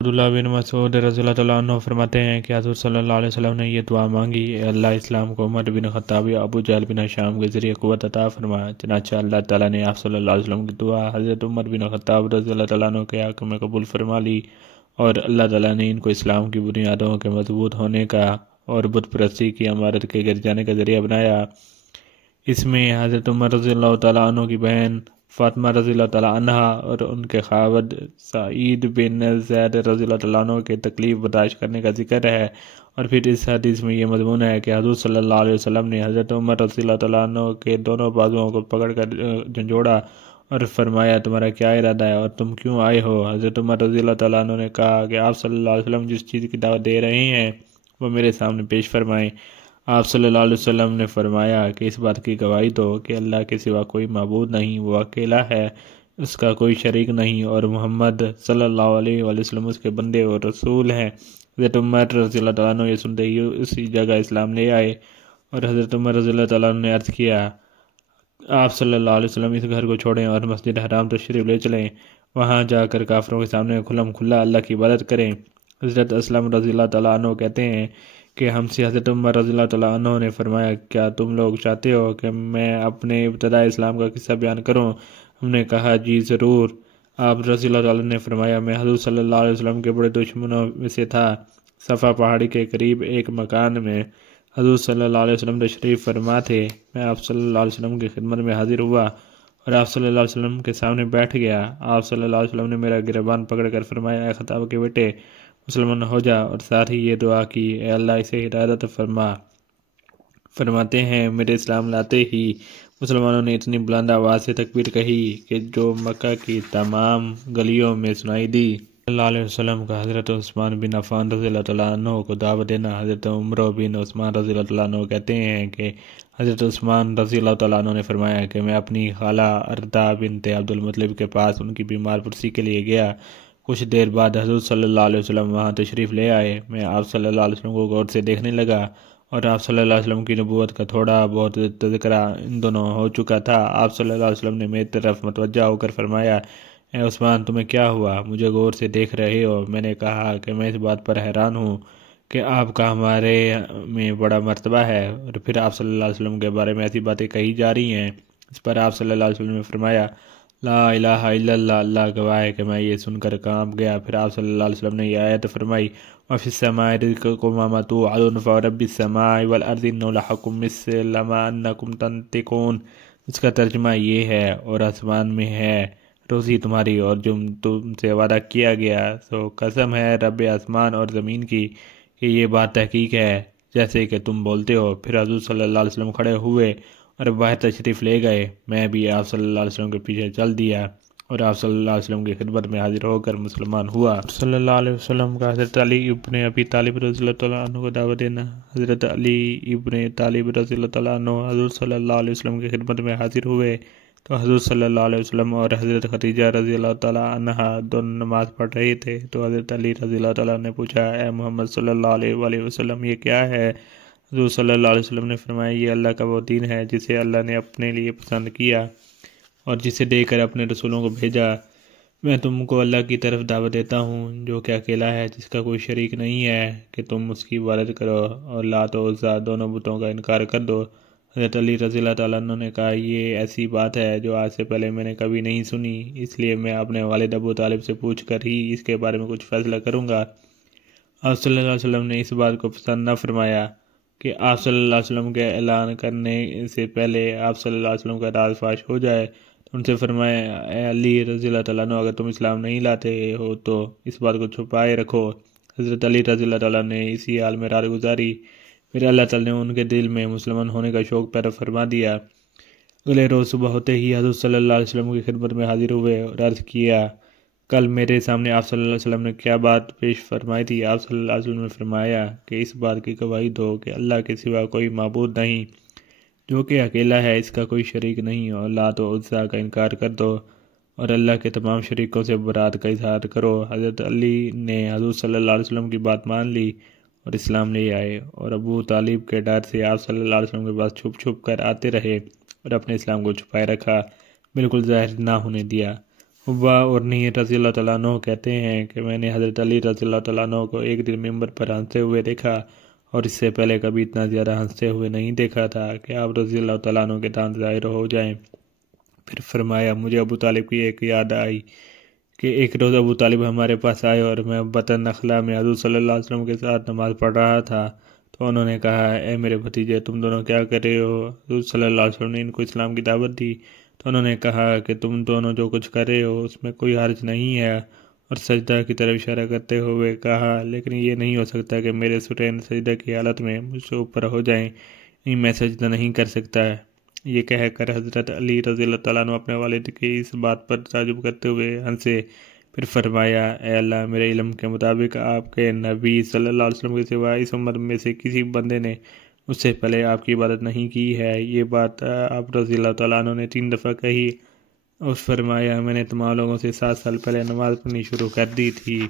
عبداللہ بن مسعود رضی اللہ تعالیٰ عنہ فرماتے ہیں کہ حضور صلی اللہ علیہ وسلم نے یہ دعا مانگی: اے اللہ، اسلام کو عمر بن خطاب یا ابو جہل بن شام کے ذریعے قوت عطا فرما۔ چنانچہ اللہ تعالیٰ نے آپ صلی اللہ علیہ وسلم کی دعا حضرت عمر بن خطاب رضی اللہ تعالیٰ عنہ کے حق میں قبول فرما لی، اور اللہ تعالیٰ نے ان کو اسلام کی بنیادوں کے مضبوط ہونے کا اور بت پرستی کی عمارت کے گر جانے کا ذریعہ بنایا۔ اس میں حضرت عمر رضی اللہ تعالیٰ عنہ کی بہن فاطمہ رضی اللہ تعالیٰ عنہا اور ان کے خاوند سعید بن زید رضی اللہ تعالیٰ عنہ کے تکلیف برداشت کرنے کا ذکر ہے۔ اور پھر اس حدیث میں یہ مضمون ہے کہ حضور صلی اللہ علیہ وسلم نے حضرت عمر رضی اللہ تعالیٰ عنہ کے دونوں بازوؤں کو پکڑ کر جھنجھوڑا اور فرمایا: تمہارا کیا ارادہ ہے اور تم کیوں آئے ہو؟ حضرت عمر رضی اللہ تعالیٰ عنہ نے کہا کہ آپ صلی اللہ علیہ وسلم جس چیز کی دعوت دے رہے ہیں وہ میرے سامنے پیش فرمائیں۔ آپ صلی اللہ علیہ وسلم نے فرمایا کہ اس بات کی گواہی دو کہ اللہ کے سوا کوئی معبود نہیں، وہ اکیلا ہے، اس کا کوئی شریک نہیں، اور محمد صلی اللہ علیہ وآلہ وسلم اس کے بندے اور رسول ہیں۔ حضرت عمر رضی اللہ تعالیٰ عنہ یہ سنتے ہی اسی جگہ اسلام لے آئے، اور حضرت عمر رضی اللہ تعالیٰ عنہ نے عرض کیا: آپ صلی اللہ علیہ وسلم اس گھر کو چھوڑیں اور مسجد حرام تشریف لے چلیں، وہاں جا کر کافروں کے سامنے کھلم کھلا اللہ کی عبادت کریں۔ حضرت اسلم رضی اللہ تعالیٰ عنہ کہتے ہیں کہ ہم سے حضرت عمر رضی اللہ تعالیٰ عنہ نے فرمایا: کیا تم لوگ چاہتے ہو کہ میں اپنے ابتدائی اسلام کا قصہ بیان کروں؟ ہم نے کہا: جی ضرور۔ آپ رضی اللہ تعالیٰ نے فرمایا: میں حضور صلی اللہ علیہ وسلم کے بڑے دشمنوں میں سے تھا۔ صفا پہاڑی کے قریب ایک مکان میں حضور صلی اللہ علیہ وسلم تشریف فرما تھے۔ میں آپ صلی اللہ علیہ وسلم کی خدمت میں حاضر ہوا اور آپ صلی اللہ علیہ وسلم کے سامنے بیٹھ گیا۔ آپ صلی اللہ علیہ وسلم نے میرا گریبان پکڑ کر فرمایا: اے خطاب کے بیٹے، مسلمان ہو جا، اور ساتھ ہی یہ دعا کی: اے اللہ، اسے ہدایت فرما۔ فرماتے ہیں میرے اسلام لاتے ہی مسلمانوں نے اتنی بلند آواز سے تکبیر کہی کہ جو مکہ کی تمام گلیوں میں سنائی دی۔ صلی اللہ علیہ وسلم کا حضرت عثمان بن عفان رضی اللہ تعالیٰ عنہ کو دعوت دینا۔ حضرت عمر بن عثمان رضی اللہ تعالیٰ عنہ کہتے ہیں کہ حضرت عثمان رضی اللہ تعالیٰ عنہ نے فرمایا کہ میں اپنی خالہ اردہ بنت عبد المطلب کے پاس ان کی بیمار پرسی کے لیے گیا۔ کچھ دیر بعد حضور صلی اللہ علیہ وسلم وہاں تشریف لے آئے۔ میں آپ صلی اللہ علیہ وسلم کو غور سے دیکھنے لگا، اور آپ صلی اللہ علیہ وسلم کی نبوت کا تھوڑا بہت تذکرہ ان دونوں ہو چکا تھا۔ آپ صلی اللہ علیہ وسلم نے میری طرف متوجہ ہو کر فرمایا: اے عثمان، تمہیں کیا ہوا؟ مجھے غور سے دیکھ رہے ہو؟ میں نے کہا کہ میں اس بات پر حیران ہوں کہ آپ کا ہمارے میں بڑا مرتبہ ہے، اور پھر آپ صلی اللہ علیہ وسلم کے بارے میں ایسی باتیں کہی جا رہی ہیں۔ اس پر آپ صلی اللہ علیہ وسلم نے فرمایا: لا الہ الا اللہ، اللہ گواہ ہے کہ میں یہ سن کر کانپ گیا۔ پھر آپ صلی اللہ علیہ وسلم نے یہ آیت فرمائی: وَفِي السَّمَاءِ رِزْقُكُمْ وَمَا تُوعَدُونَ فَوَرَبِّ السَّمَاءِ وَالْأَرْضِ إِنَّهُ لَحَقٌّ مِّثْلُ مَا أَنَّكُمْ تَنطِقُونَ۔ اس کا ترجمہ یہ ہے: اور آسمان میں ہے روزی تمہاری اور جو تم سے وعدہ کیا گیا، سو قسم ہے رب آسمان اور زمین کی کہ یہ بات تحقیق ہے جیسے کہ تم بولتے ہو۔ پھر حضور صلی اللہ علیہ وسلم کھڑے ہوئے اور باہر تشریف لے گئے۔ میں بھی آپ صلی اللہ علیہ وسلم کے پیچھے چل دیا اور آپ صلی اللہ علیہ وسلم کی خدمت میں حاضر ہو کر مسلمان ہوا۔ صلی اللہ علیہ وسلم کا حضرت علی ابن ابی طالب رضی اللہ تعالیٰ عنہ کو دعوت دینا۔ حضرت علی ابن طالب رضی اللہ تعالیٰ عنہ حضور صلی اللہ علیہ وسلم کی خدمت میں حاضر ہوئے تو حضور صلی اللہ علیہ وسلم اور حضرت خدیجہ رضی اللہ تعالیٰ عنہا دونوں نماز پڑھ رہے تھے۔ تو حضرت علی رضی اللہ تعالیٰ نے پوچھا: اے محمد صلی اللہ علیہ وآلہ وسلم، یہ کیا ہے؟ حضور صلی اللہ علیہ وسلم نے فرمایا: یہ اللہ کا وہ دین ہے جسے اللہ نے اپنے لیے پسند کیا اور جسے دے کر اپنے رسولوں کو بھیجا۔ میں تم کو اللہ کی طرف دعوت دیتا ہوں جو کہ اکیلا ہے، جس کا کوئی شریک نہیں ہے، کہ تم اس کی عبادت کرو اور لات و عزیٰ دونوں بتوں کا انکار کر دو۔ حضرت علی رضی اللہ تعالیٰ عنہ نے کہا: یہ ایسی بات ہے جو آج سے پہلے میں نے کبھی نہیں سنی، اس لیے میں اپنے والد ابو طالب سے پوچھ کر ہی اس کے بارے میں کچھ فیصلہ کروں گا۔ آپ صلی اللہ علیہ وسلم نے اس بات کو پسند نہ فرمایا کہ آپ صلی اللہ علیہ وسلم کے اعلان کرنے سے پہلے آپ صلی اللہ علیہ وسلم کا راز فاش ہو جائے، تو ان سے فرمایا: اے علی رضی اللہ تعالیٰ عنہ، اگر تم اسلام نہیں لاتے ہو تو اس بات کو چھپائے رکھو۔ حضرت علی رضی اللہ تعالیٰ نے اسی حال میں رات گزاری۔ پھر اللہ تعالیٰ نے ان کے دل میں مسلمان ہونے کا شوق پیدا فرما دیا۔ اگلے روز صبح ہوتے ہی حضور صلی اللہ علیہ وسلم کی خدمت میں حاضر ہوئے اور عرض کیا: کل میرے سامنے آپ صلی اللہ علیہ وسلم نے کیا بات پیش فرمائی تھی؟ آپ صلی اللہ علیہ وسلم نے فرمایا کہ اس بات کی گواہی دو کہ اللہ کے سوا کوئی معبود نہیں، جو کہ اکیلا ہے، اس کا کوئی شریک نہیں، اور لات و عزیٰ کا انکار کر دو اور اللہ کے تمام شریکوں سے برات کا اظہار کرو۔ حضرت علی نے حضور صلی اللہ علیہ وسلم کی بات مان لی اور اسلام لے آئے، اور ابو طالب کے ڈر سے آپ صلی اللہ علیہ وسلم کے پاس چھپ چھپ کر آتے رہے اور اپنے اسلام کو چھپائے رکھا، بالکل ظاہر نہ ہونے دیا۔ عبا اور نیت رضی اللہ تعالیٰ عنہ کہتے ہیں کہ میں نے حضرت علی رضی اللہ تعالیٰ عنہ کو ایک دن ممبر پر ہنستے ہوئے دیکھا، اور اس سے پہلے کبھی اتنا زیادہ ہنستے ہوئے نہیں دیکھا تھا کہ آپ رضی اللہ تعالیٰ عنہ کے دانت ظاہر ہو جائیں۔ پھر فرمایا، مجھے ابو طالب کی ایک یاد آئی کہ ایک روز ابو طالب ہمارے پاس آئے اور میں بطن نخلا میں حضور صلی اللہ علیہ وسلم کے ساتھ نماز پڑھ رہا تھا، تو انہوں نے کہا، اے میرے بھتیجے، تم دونوں کیا کر رہے ہو؟ حضور صلی اللہ علیہ وسلم نے ان کو اسلام کی دعوت دی، تو انہوں نے کہا کہ تم دونوں جو کچھ کر رہے ہو اس میں کوئی حرج نہیں ہے، اور سجدہ کی طرف اشارہ کرتے ہوئے کہا، لیکن یہ نہیں ہو سکتا کہ میرے ستین سجدہ کی حالت میں مجھ سے اوپر ہو جائیں، میں سجدہ نہیں کر سکتا۔ یہ کہہ کر حضرت علی رضی اللہ تعالیٰ عنہ اپنے والد کی اس بات پر تعجب کرتے ہوئے ہنسے۔ پھر فرمایا، اے اللہ، میرے علم کے مطابق آپ کے نبی صلی اللہ علیہ وسلم کے سوا اس امت میں سے کسی بندے نے اس سے پہلے آپ کی عبادت نہیں کی ہے۔ یہ بات آپ رضی اللہ تعالیٰ عنہ نے 3 دفعہ کہی، اور فرمایا، میں نے تمام لوگوں سے 7 سال پہلے نماز پڑھنی شروع کر دی تھی۔